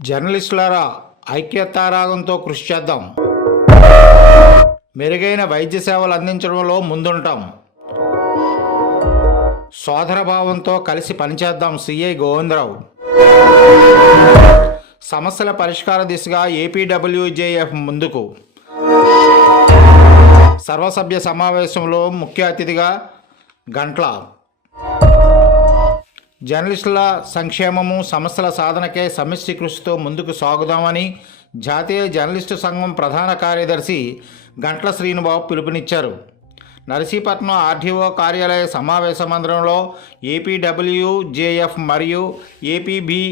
జర్నలిస్టులారా ఐక్యతారాగంతో కృషి చేద్దాం. మెరుగైన వైద్య సేవలు అందించడంలో ముందుంటాం. సోదరభావంతో కలిసి పనిచేద్దాం సిఐ గోవిందరావు. సమస్యల పరిష్కార దిశగా ఏపీడబ్ల్యూజేఎఫ్ ముందుకు. సర్వసభ్య సమావేశంలో ముఖ్య అతిథిగా గంట్ల జర్నలిస్టుల సంక్షేమము సమస్యల సాధనకే సమిష్టి కృషితో ముందుకు సాగుదామని జాతీయ జర్నలిస్టు సంఘం ప్రధాన కార్యదర్శి గంట్ల శ్రీనుబాబు పిలుపునిచ్చారు. నర్సీపట్నం ఆర్డీఓ కార్యాలయ సమావేశ మందిరంలో ఏపీడబ్ల్యూజేఎఫ్ మరియు ఏపీబీ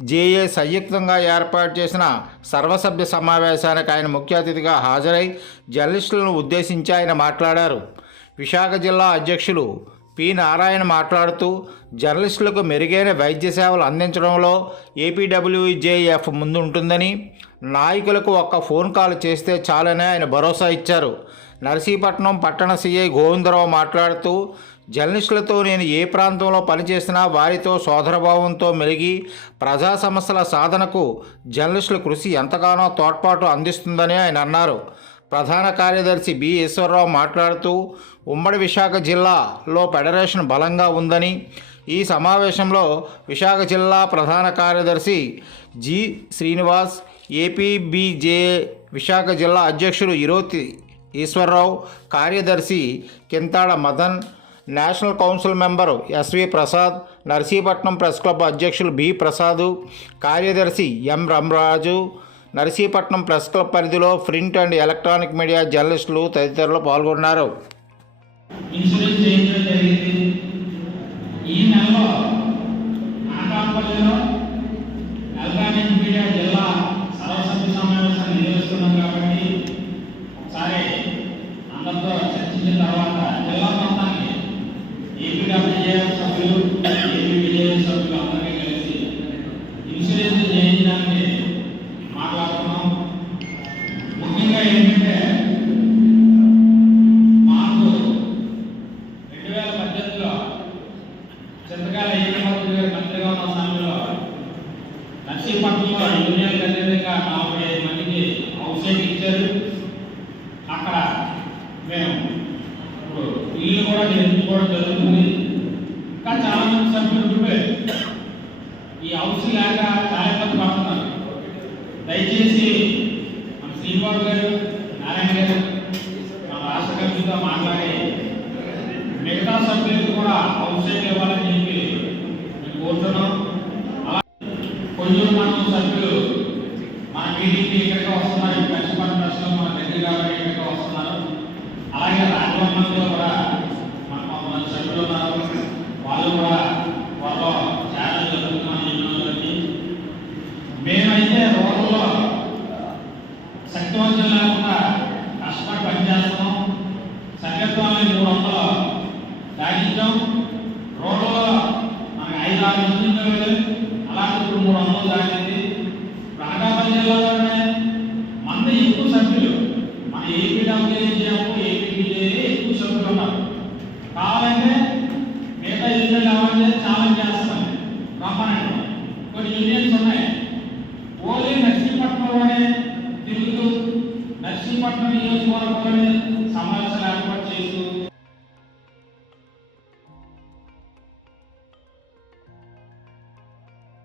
జేఏ సంయుక్తంగా ఏర్పాటు చేసిన సర్వసభ్య సమావేశానికి ఆయన ముఖ్య అతిథిగా హాజరై జర్నలిస్టులను ఉద్దేశించి ఆయన మాట్లాడారు. విశాఖ జిల్లా అధ్యక్షులు పి. నారాయణ మాట్లాడుతూ జర్నలిస్టులకు మెరుగైన వైద్య సేవలు అందించడంలో ఏపీడబ్ల్యూజేఎఫ్ ముందుంటుందని నాయకులకు ఒక్క ఫోన్ కాల్ చేస్తే చాలని ఆయన భరోసా ఇచ్చారు. నర్సీపట్నం పట్టణ సీఐ గోవిందరావు మాట్లాడుతూ జర్నలిస్టులతో నేను ఏ ప్రాంతంలో పనిచేసినా వారితో సోదరభావంతో మెలిగి ప్రజా సమస్యల సాధనకు జర్నలిస్టుల కృషి ఎంతగానో తోడ్పాటు అందిస్తుందని ఆయన అన్నారు. ప్రధాన కార్యదర్శి బి. ఈశ్వరరావు మాట్లాడుతూ ఉమ్మడి విశాఖ జిల్లాలో ఫెడరేషన్ బలంగా ఉందని ఈ సమావేశంలో విశాఖ జిల్లా ప్రధాన కార్యదర్శి జి. శ్రీనివాస్ ఏపీబీజే విశాఖ జిల్లా అధ్యక్షుడు ఇరోతి ఈశ్వరరావు కార్యదర్శి Kinthada Madan national council member S V Prasad Narsipatnam press club అధ్యక్షులు బి. ప్రసాద్ కార్యదర్శి M. Ramaraju Narsipatnam press club పరిధిలో ప్రింట్ అండ్ ఎలక్ట్రానిక్ మీడియా జర్నలిస్టులు తదితరులు పాల్గొన్నారు. ఇన్సూరెన్స్ ఈ నెలలో ఎలక్ట్రానిక్ మీడియా జిల్లా సర్వసభ్య సమావేశాన్ని నిర్వహిస్తున్నాం కాబట్టి అందరితో చర్చించిన తర్వాత జిల్లా మొత్తానికి సభ్యులు సభ్యులు అందరికీ కలిసి ఇన్సూరెన్స్ చేయించడానికి మాట్లాడుతున్నాం. ముఖ్యంగా ఏంటంటే మాకు రెండు వేల పద్దెనిమిదిలో చింతకాల ఏకమూర్తి గారు మంత్రిగా ఉన్న సమయంలో నర్సీపట్నంలో యూనియన్ అత్యధికంగా నలభై ఐదు మందికి అవసరం ఇచ్చారు. అక్కడ మేము ఇప్పుడు ఇల్లు కూడా నిర్మించుకోవడం జరుగుతుంది. కానీ చాలా మంది సభ్యులు ఈ హౌస్ లేక దయచేసి మన శ్రీనివాస్ గారు నారాయణ గారు మన రాష్ట్ర కమిటీతో మాట్లాడి మిగతా సభ్యులకు కూడా అవసరం ఇవ్వాలని చెప్పి మేము కోరుతున్నాం. కొంచెం మంది సభ్యులు మన మీటింగ్కి ఇక్కడికి వస్తున్నారు కష్టపడి కష్టపడిన ప్రశ్నలు మన దగ్గర కాబట్టి ఇక్కడికి వస్తున్నారు. అలాగే రాజభవనంలో కూడా ఇచ్చాం రోడ్లో మనకి ఐదు ఆరు ఇంచులు ఉండేవాళ్ళు అలాంటి ఇప్పుడు మూడు వందలు దాటింది ప్రకాశం జిల్లాలోనే మన ఎక్కువ సభ్యులు మన ఏపీ డబ్ల్యూఏజీఎం ఏపీ బీజేపీ ఎక్కువ సభ్యులు ఉన్నారు కావాలంటే మిగతా యూనియన్లు ఎవరైనా ఛాలెంజ్ చేస్తున్నాం రమ్మనండి కొన్ని యూనియన్స్ ఉన్నాయి ఓన్లీ నర్సీపట్నంలోనే తిరుగుతూ నర్సీపట్నం నియోజకవర్గంలోనే